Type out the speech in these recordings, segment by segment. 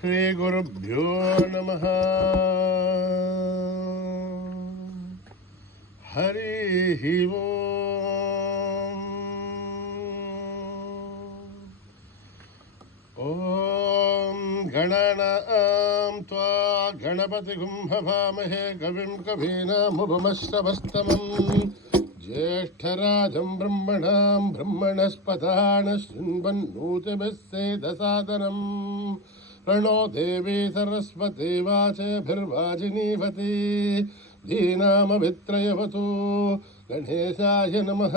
श्रीगुरुभ्यो नमः। हरिः ओम्। ॐ गणनां त्वा गणपतिगुं हवामहे कविं कवीनामुपमश्रवस्तमम् ज्येष्ठराजं ब्रह्मणां ब्रह्मणस्पदान शृण्वन्नोतिभिः सेदसादनम् प्रणो देवी सरस्वती वाचभिर्वाजिनीवती धीनामभित्रयवतु गणेशाय नमः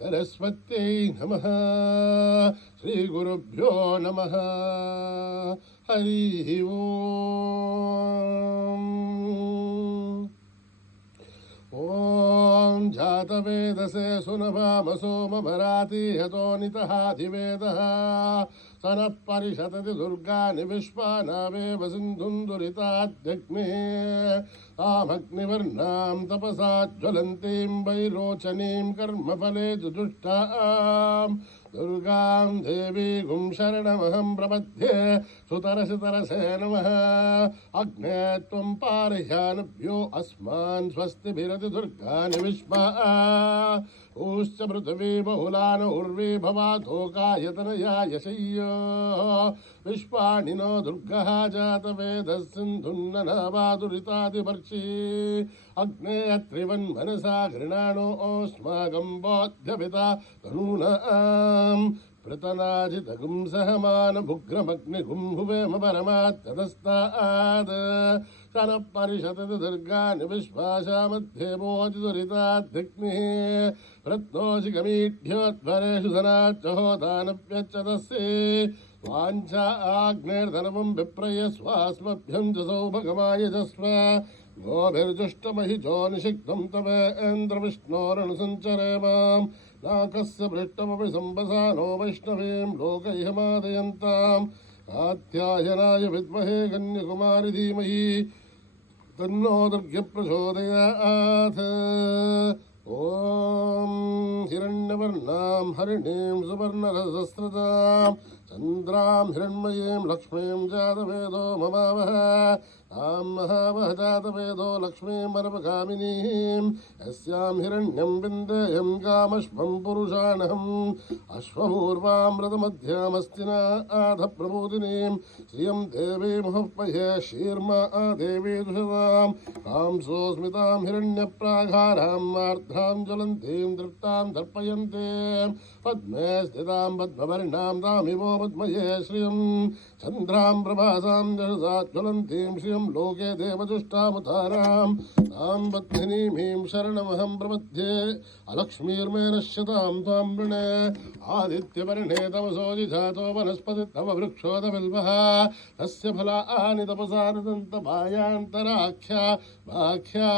सरस्वत्यै नमः श्रीगुरुभ्यो नमः। हरिः ओम्। ॐ जातवेदसे सुनभामसोमभराति हतो नितहाधिवेदः सनः परिषदति दुर्गानि विश्वानावेव सिन्धुं दुरिताद्यग्निः तामग्निवर्णां तपसा ज्वलन्तीं वैरोचनीं कर्मफले जुजुष्टां दुर्गां देवीं शरणमहं प्रपद्ये सुतरसितरसे नमः। अग्ने त्वं पारह्यानभ्यो अस्मान् स्वस्तिभिरति दुर्गानि विश्वा ऊश्च पृथिवी बहुलान उर्वी भवातोकायतनया यशय्य विश्वानि नो दुर्गः जातवेदः सिन्धुन्ननावादुरितादिवर्षि अग्ने त्रिवन्मनसा गृणानो अस्माकं बोध्यपिता तनूनाम् प्रतनाजितगुं सहमानभुग्रमग्निगुं हुवेम परमात्तदस्तात् शनः परिषदति दुर्गानि विश्वासा मध्ये बोधिदुरिताद्धिग्निः रत्नोशिखमीढ्योद्वरेषु धनाच्चहोदानव्यच्चतस्ये वाञ्छा आग्नेर्धनवं विप्रय स्वास्मभ्यं च सौभगमायजस्व गोभिर्जुष्टमहिजो निषिक्तं तवेन्द्रविष्णोरनुसञ्चरे माम् नाकस्य पृष्ठमपि सम्बसानो वैष्णवीं लोकैहमादयन्ताम् कात्यायनाय विद्महे कन्याकुमारी धीमहि तन्नो दुर्गे प्रचोदयात्। ॐ हिरण्यवर्णां हरिणीं सुवर्णरजस्रजां चन्द्रां हिरण्मयीं लक्ष्मीं जातवेदो ममावह तां महावह जातवेदो लक्ष्मीमर्वगामिनीं यस्यां हिरण्यं विन्देयं कामश्वं पुरुषाणहम् अश्वपूर्वामृतमध्यामस्तिनाथ प्रबोधिनीं श्रियं देवी मुहपये शीर्मा देवी दुषतां कांसोऽस्मितां हिरण्यप्राघारां मार्द्रां ज्वलन्तीं दृप्तां दर्पयन्तीं पद्मे स्थितां पद्मवर्णां तामिवो पद्मये श्रियं चन्द्रां प्रभासां जलसा ज्वलन्तीं श्रियं लोके देवजुष्टामुतारां तां बध्निनीं शरणमहं प्रपद्ये अलक्ष्मीर्मे नश्यतां त्वां वृणे आदित्यवर्णे तमसोऽधि जातो वनस्पति तव वृक्षोदबिल्वः तस्य फलानि तपसा निदन्तपायान्तराख्या भाख्या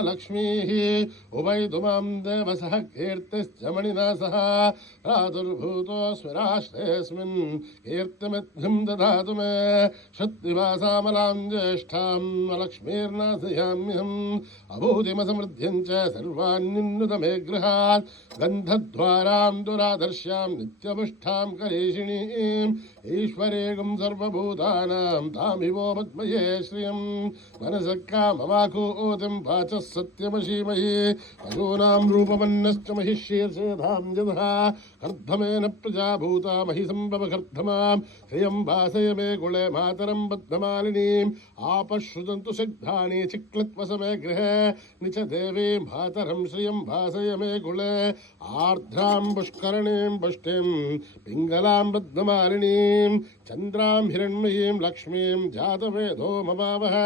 अलक्ष्मीः उभयतु मां देवसः कीर्तिश्च मणिना सह प्रादुर्भूतोऽस्मि राष्ट्रेऽस्मिन् कीर्तिमिद्धिं ददातु मे श्रुतिवासामलां ज्येष्ठां लक्ष्मीर्नाशयाम्यहम् अभूतिमसमृद्ध्यं च सर्वान्निन्नुतमे गृहात् गन्धद्वारां दुरादर्श्यां नित्यपुष्ठां करीषिणीम् ईश्वरेगं सर्वभूतानां तामिवो पद्मये श्रियं मनसः काममाकूतिं वाचः सत्यमशीमहि पशूनां रूपमन्नश्च महिषीर्षेधां जधा कर्धमेन प्रजाभूता महि सम्भव कर्धमां श्रियं भासय मे कुले मातरं बद्धमालिनीम् आपश्रुतन्तु सिद्धानि चिक्लत्वसमे गृहे निच देवी मातरं श्रियं भासय मे कुले आर्द्रां पुष्करणीं पुष्टिं पिङ्गलां बद्धमालिनीं चन्द्रां हिरण्मयीं लक्ष्मीं जातवेदो ममावह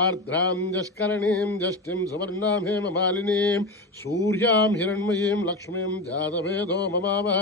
आर्द्रां जष्करणीं जष्टिं सुवर्णां हेममालिनीं सूर्यां हिरण्मयीं लक्ष्मीं जातवेदो ममावह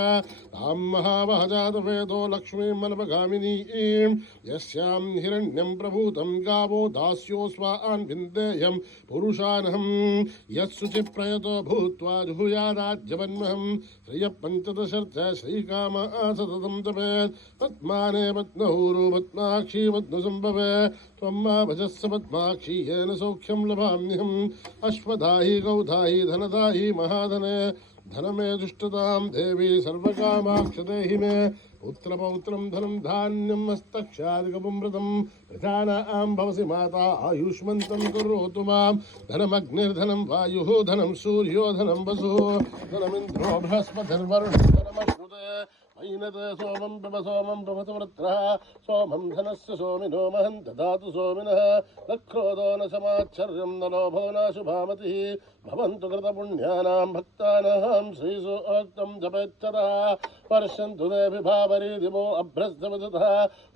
तां महावह जातवेदो लक्ष्मीं मनपगामिनीं यस्यां हिरण्यं प्रभूतं गावो दास्योऽस्वान् विन्देयं पुरुषानहम् यत्सुचिप्रयतो भूत्वा जुहुयादाज्यवन्महं श्रियपञ्चदशर्च श्रीकाम सततं जपेत् पद्माने पद्महूरो पद्माक्षी पद्मसम्भवे त्वं मा भजस्स पद्माक्षी येन सौख्यं लभाम्यहम् अश्वदाहि गौधाहि धनदाहि महाधने धनमे दुष्टतां देवी सर्वकामाक्ष देहि मे पुत्रपौत्रं धनं धान्यं हस्तक्षादिकमृतं प्रजानां भवसि माता आयुष्मन्तं करोतु मां धनमग्निर्धनं वायुः धनं सूर्यो धनं वसुः धनमिन्द्रो बृहस्पतिर्वरुणः धनमश्नुते ऐनत सोमं पिब सोमं पिबतु वृत्रः सोमं धनस्य सोमिनो महं ददातु सोमिनः लक्रोदो न समाच्छर्यं न लोभो न शुभामतिः भवन्तु कृतपुण्यानां भक्तानां श्रीसूक्तं जपेच्चरः वर्षन्तु देभिभावरी दिवो अभ्रस्तवदतः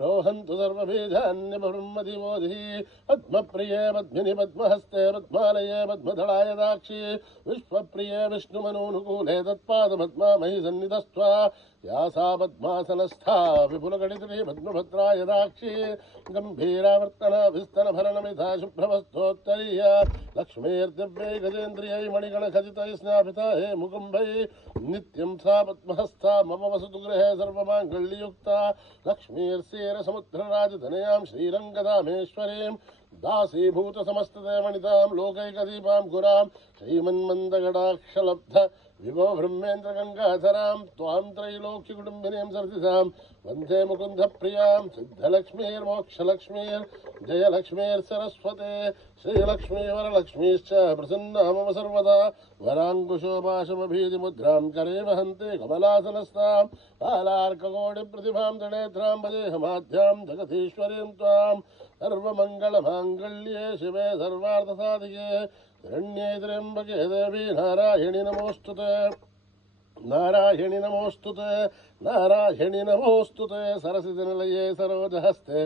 रोहन्तु सर्वबीजान्यब्रह्मदिवोधिः पद्मप्रिये पद्मिनि पद्महस्ते पद्मालये पद्मधराय दाक्षि विश्वप्रिये विष्णुमनोनुकूले तत्पादपद्मामयि सन्निधस्त्वा या सा पद्मासनस्था विपुलगणितरी पद्मभद्राय दाक्षी गम्भीरावर्तना विस्तनभरणमिधा शुभ्रवस्तोत्तरीय लक्ष्मीर्दिव्यै गजेन्द्रियै मणिगणखचितै स्नापिता हे मुकुम्भै नित्यं सा पद्महस्था मम वसतु गृहे सर्वमाङ्गल्ययुक्ता लक्ष्मीर्षेरसमुद्रराजधनयां श्रीरङ्गदामेश्वरीं दासीभूतसमस्तदेवनितां लोकैकदीपां गुरां श्रीमन्मन्दगडाक्षलब्ध विभो ब्रह्मेन्द्र गंगाधरां त्वां त्रैलोक्यकुटुम्बिनीं सर्दिसां वन्दे मुकुन्दप्रियां सिद्धलक्ष्मीर्मोक्षलक्ष्मीर् जयलक्ष्मीर्सरस्वते श्रीलक्ष्मीवरलक्ष्मीश्च प्रसन्ना मम सर्वदा वराङ्कुशोपाशमभीतिमुद्रां करे वहन्ते कमलासनस्तां बालार्ककोटिप्रतिभां त्रिनेत्रां भजेहमाध्यां जगदीश्वरीं त्वां सर्वमङ्गलमाङ्गल्ये शिवे सर्वार्थसाधिके हिरण्ये त्र्यम्बके देवी नारायणि नमोस्तुते नारायणि नमोस्तुते नारायणि नमोस्तुते सरसिजनिलये सरोजहस्ते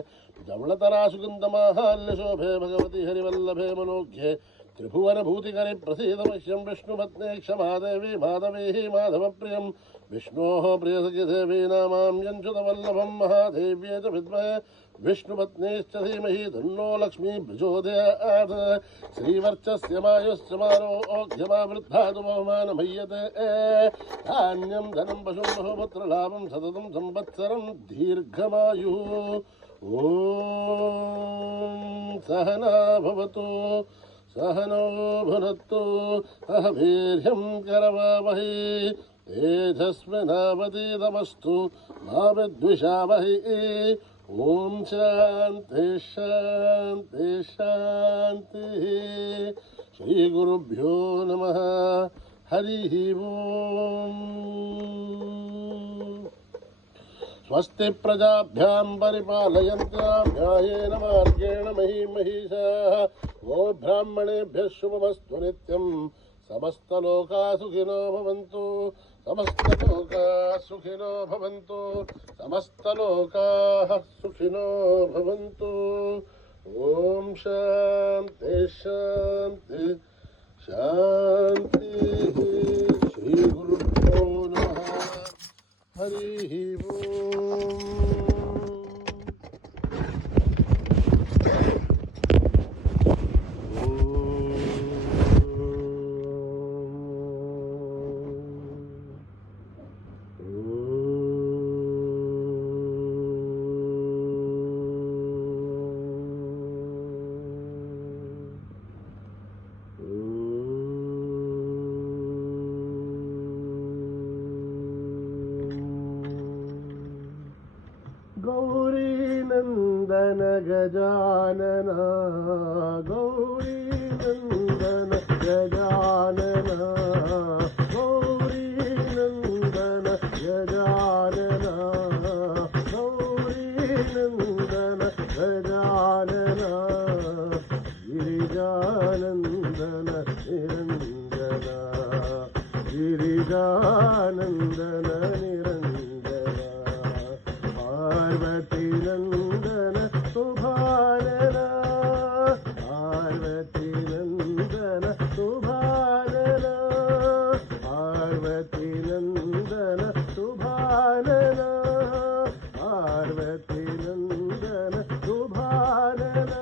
धवलतरासुगन्धमाहाल्यशोभे भगवति हरिवल्लभे मनोज्ञे त्रिभुवनभूतिकरि प्रसीद मह्यं विष्णुपत्नी क्षमादेवी माधवी माधवप्रियं विष्णोः प्रियसखि देवी नामां यञ्चुतवल्लभं महादेव्ये च विद्महे विष्णुपत्नीश्च धीमहि तन्नो लक्ष्मी प्रचोदयात् श्रीवर्चस्य मायुश्च मारोग्यमावृद्धातु बहुमानमह्यते धान्यं धनं पशुं बहुपुत्रलाभं सततं संवत्सरं दीर्घमायुः ॐ सहना भवतु सहनो भुनक्तु सह वीर्यं करवावहै तेजस्विनावतीतमस्तु मा विद्विषावहै ओम शांति शांति शांति श्री गुरुभ्यो नमः हरि ओम स्वस्ति प्रजाभ्यां परिपालयन्त्यां न्यायेन मार्गेण महीमहीषाः वो ब्राह्मणेभ्यः शुभमस्तु नित्यं समस्तलोका सुखिनो भवन्तु समस्तलोकाः सुखिनो भवन्तु समस्तलोकाः सुखिनो भवन्तु ओम शांति शांति शांति श्री गुरुभ्यो नमः हरि ओम गौरी नंदन गजानन गौरी नंदन गजानन गौरी नंदन गजानन गौरी नंदन गजानन गिरिजानंदन निरंजन गिरिजानंदन निरंजन पार्वती नंदन सुभानना पार्वती नंदन सुभानना पार्वती नंदन सुभानना पार्वती नंदन सुभानना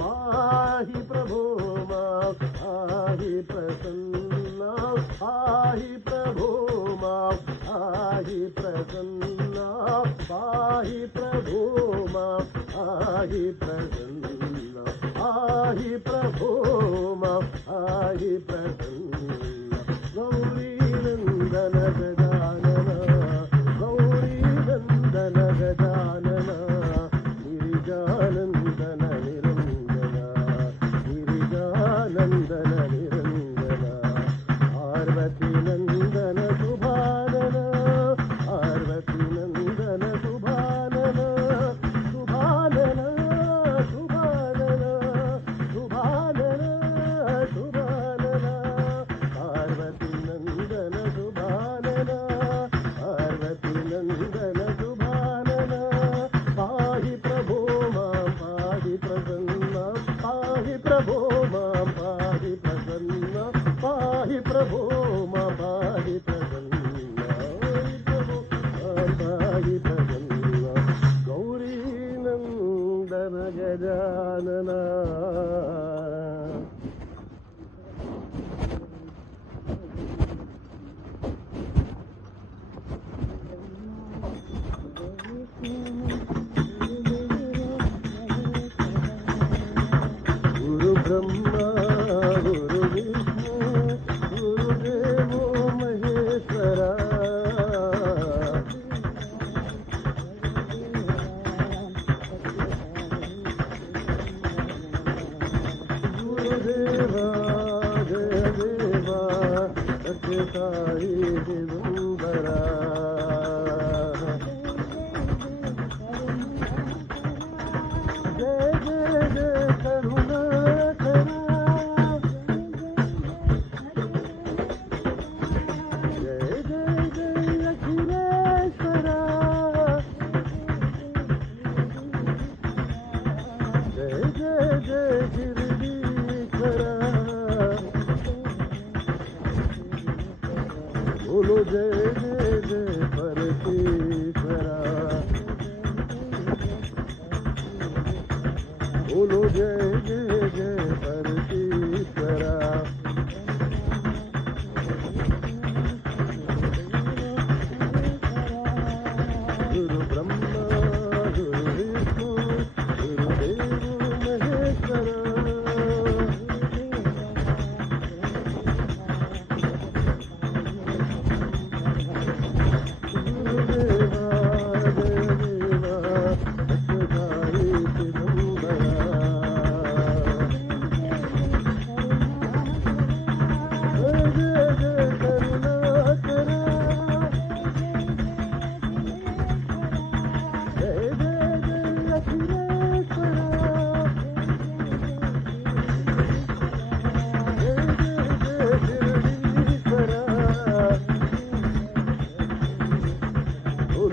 पाहि प्रभो मां पाहि प्रसन्ना पाहि प्रभो मां पाहि प्रसन्ना पाहि प्रभो मां पाहि प्रसन्ना पाहि प्रभो मां पाहि प्रसन्ना गौरी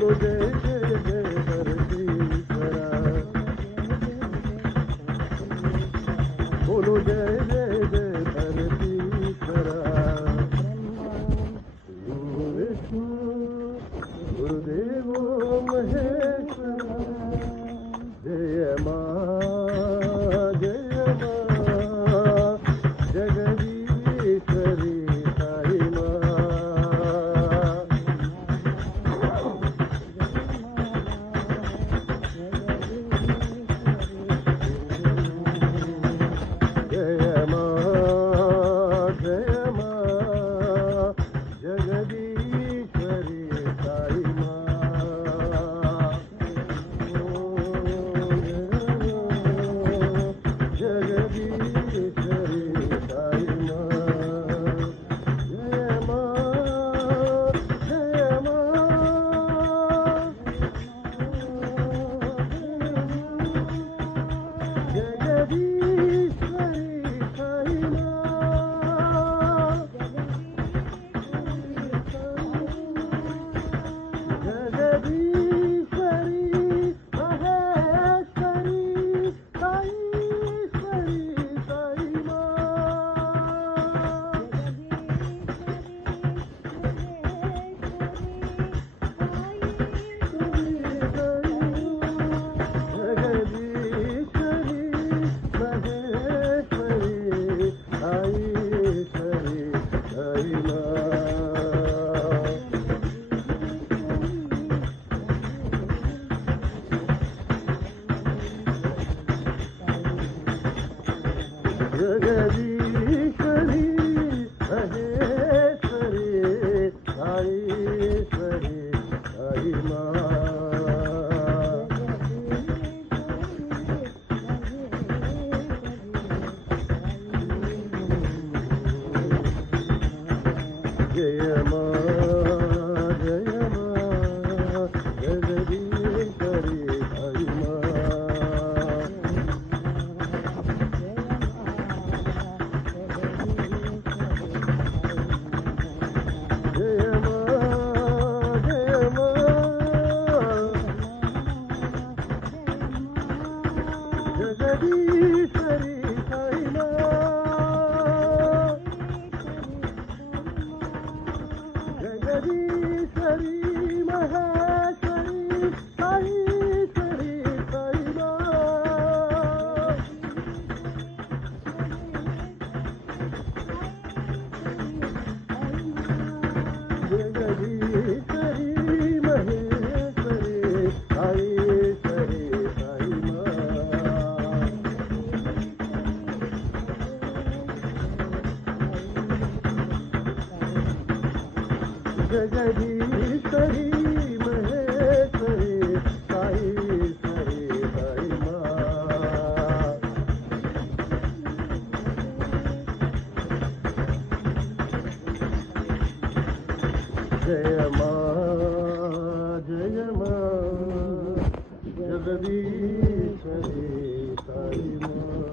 बोलो जय जय जय धरतीश्वरा बोलो जय जय जय धरतीश्वरा विष्णु गुरुदेवो महेश्वरा जय मां जगदीश्वरी साई मां जय मां जगदीश्वरी साई जगदीश्वरी महेश्वरी साईश्वरी साई मां जय मां जगदीश्वरी साई मां जगदीश्वरी साई मां जगदीश्वरी महेश्वरी साईश्वरी साई मां जगदीश्वरी महेश्वरी साईश्वरी साई मां जगदीश्वरी महेश्वरी साईश्वरी साई मां जय मां जगदीश्वरी साई मां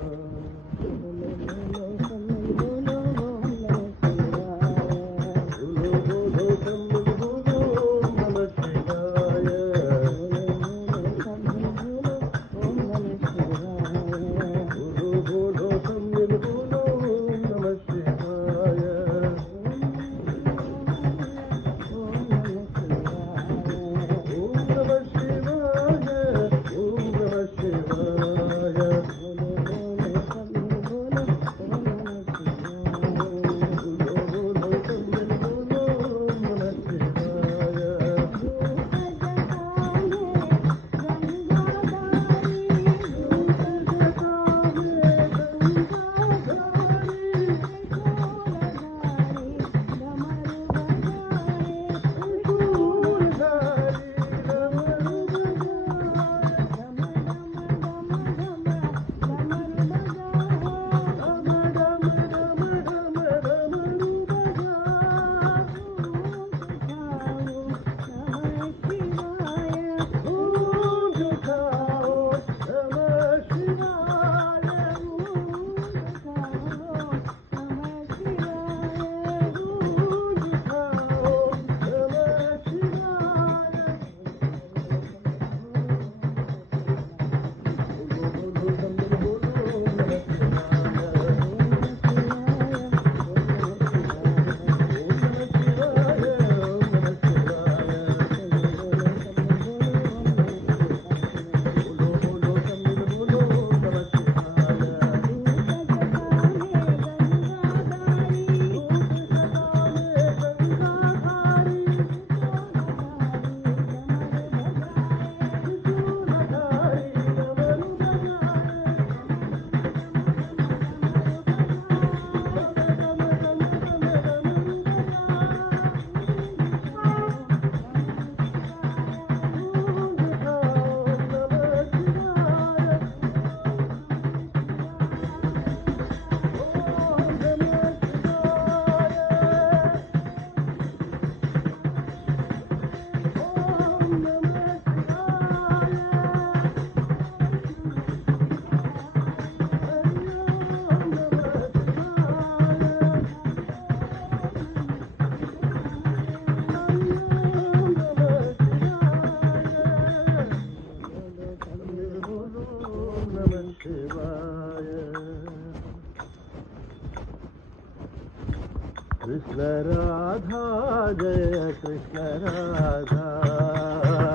राधा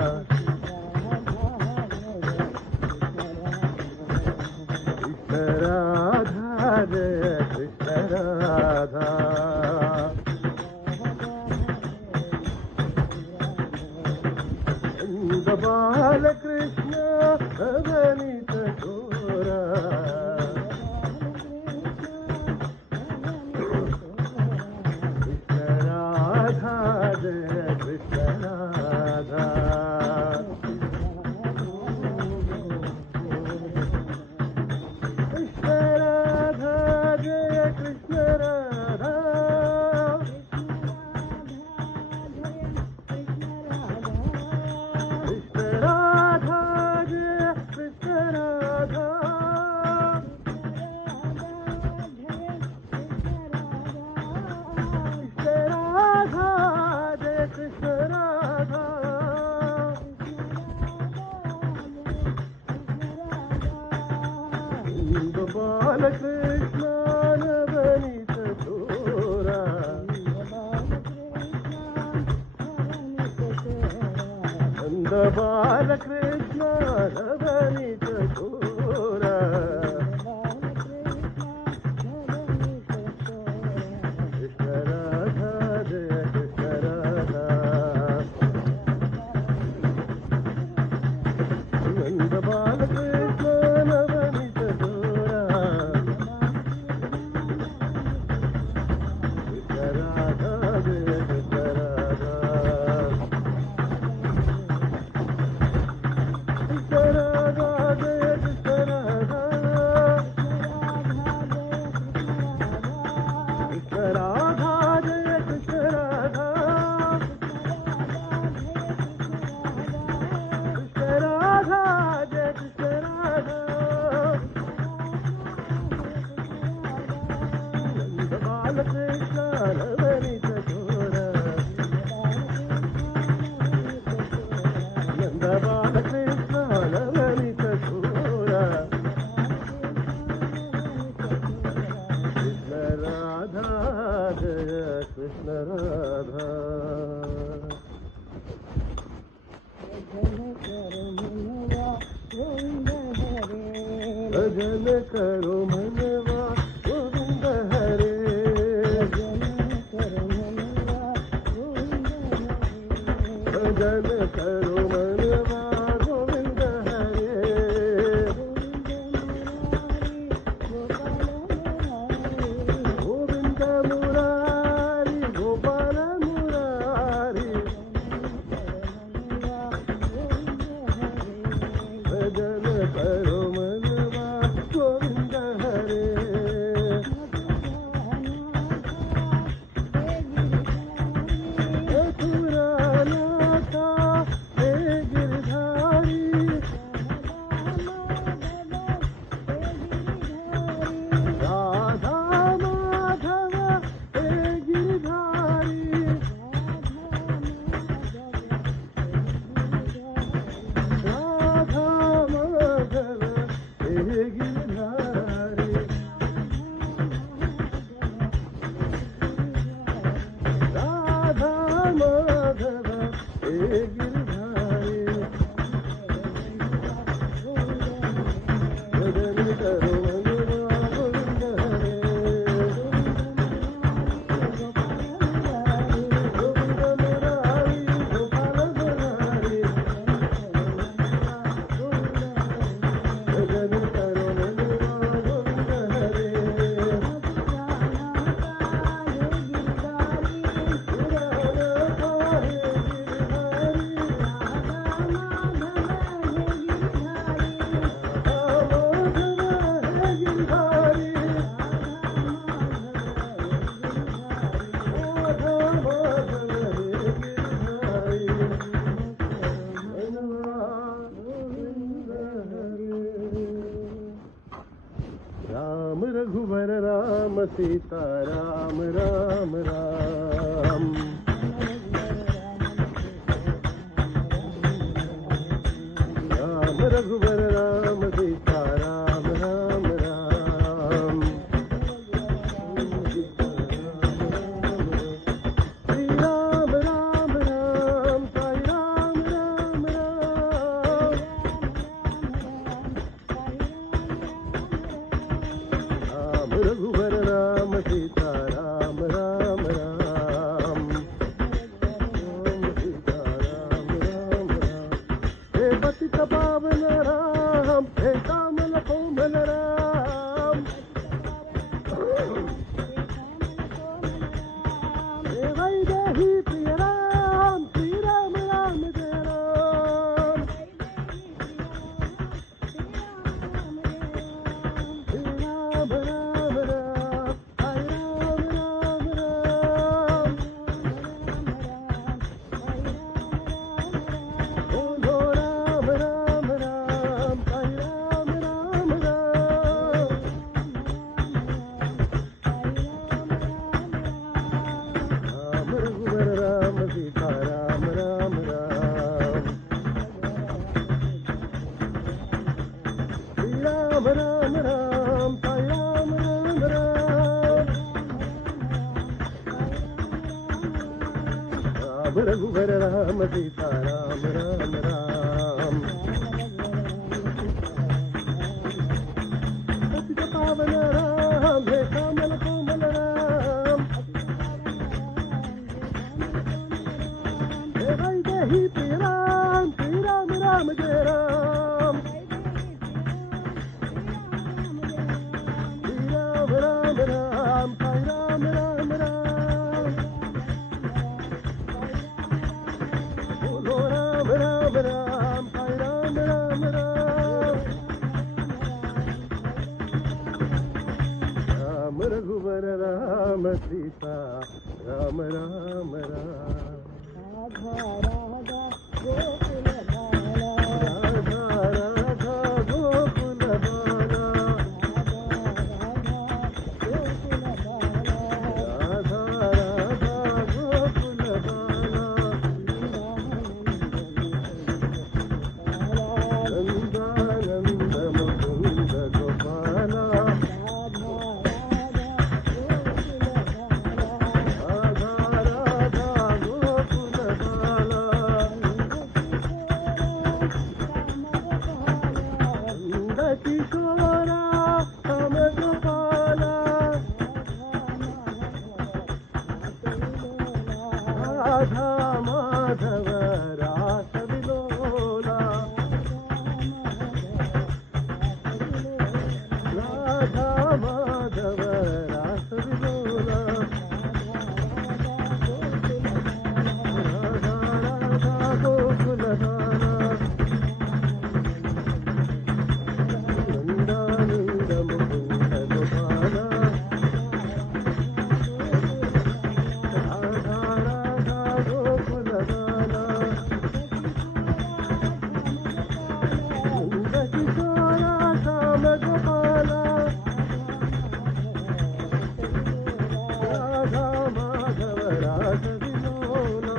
बालकृष्ण अगणित घोरा कृष्ण राधा जय कृष्ण राधा कृष्ण राधा जय कृष्ण राधा बालकृष्ण नवनीत घोरा नंद बालकृष्ण नवनीत घोरा कृष्ण राधा जय कृष्ण राधा नंद बालकृष्ण नवनीत घोरा कृष्ण राधा भजन करो मनवा गोविंद हरे भजन करो मनवा गोविंद हरे गोविंद मुरारी गोपाल मुरारी भजन करो मनवा गोविंद हरे मथुरानाथा हे गिरधारी राधा माधव हे गिरधारी राधा माधव हे गिरधारी राधा माधव हे गिरधारी भजन करो मनवा गोविंद हरे गोविंद मुरारी गोपाल मुरारी भजन करो मनवा गोविंद हरे राम रघुवर राम सीता राम राम राम राम रघुवर राम सीता राम राम राम श्री राम राम राम साई पतित पावन राम हे कामल कोमल राम हे वैदेही प्रिय राम श्री राम राम जय राम श्री राम राम राम हरे राम राम राम बोलो राम राम राम हरे राम राम राम राम रघुवर राम सीता राम राम राम श्री राम राम राम हरे राम राम राम राम रघुवर राम सीता राम राम राम पतित पावन राम हे कामल कोमल राम हे वैदेही प्रिय राम श्री राम राम जय राम श्री राम राम राम हरे राम राम राम बोलो राम राम राम हरे राम राम राम राम रघुवर राम सीता राम राम राम राधा राधा गोकुल बाला राधा राधा गोकुल बाला नंदानंद मुकुंद गोपाला राधा राधा गोकुल बाला नंद किशोरा राम गोपाला राधा माधव रास विलोला राधा माधव रास विलोला राधा राधा गोकुल बाला नंदानंद मुकुंद गोपाला राधा राधा गोकुल बाला नंद किशोरा श्याम गोपाला राधा माधव रास विलोला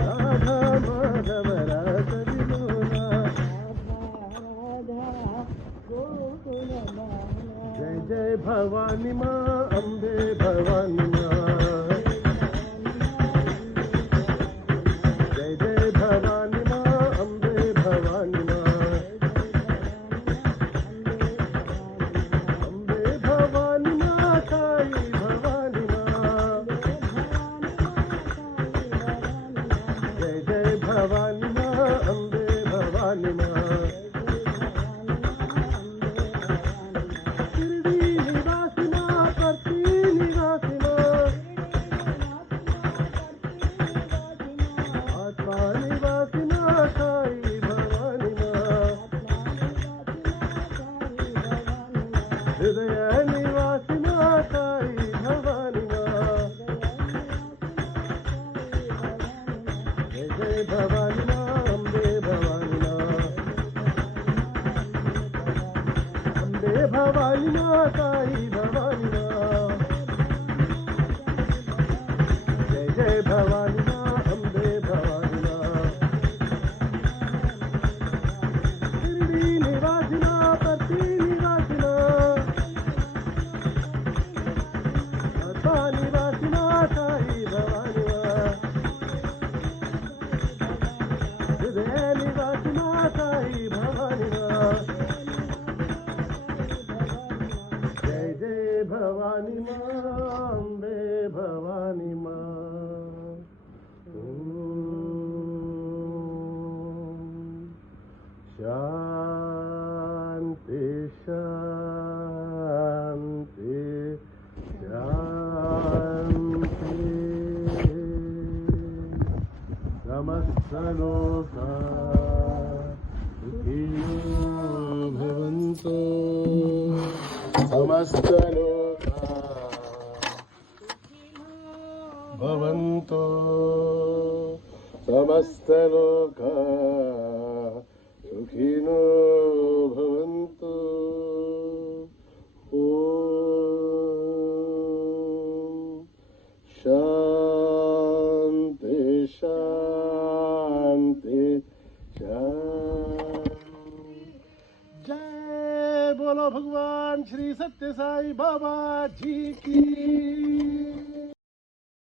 राधा माधव रास विलोला जय जय भवानी माँ अम्बे भवानी माँ जय जय भवानी माँ अम्बे भवानी माँ अम्बे भवानी माँ साई भवानी माँ जय जय भवानी माँ अम्बे भवानी माँ शिरडी निवासी माँ करती निवासी माँ आत्मा निवासी माँ साई भवानी माँ हृदय निवासी माँ साई भवानी माँ जय जय भवानी माँ अम्बे भवानी माँ अम्बे भवानी माँ साई भवानी माँ जय जय भवानी माँ अम्बे भवानी माँ शिरडी निवासी माँ पति निवासी माँ आत्मा निवासी माँ साई भवानी माँ हृदय निवासी माँ साई भवानी माँ जय जय भवानी माँ अम्बे भवानी माँ समस्तलोका सुखिनो भवन्तु समस्तलोका भवन्तु समस्तलोका सुखिनो भवन्तु ॐ शान्ति शान्ति शान्ति। जय बोलो भगवान श्री सत्य साई बाबा जी की।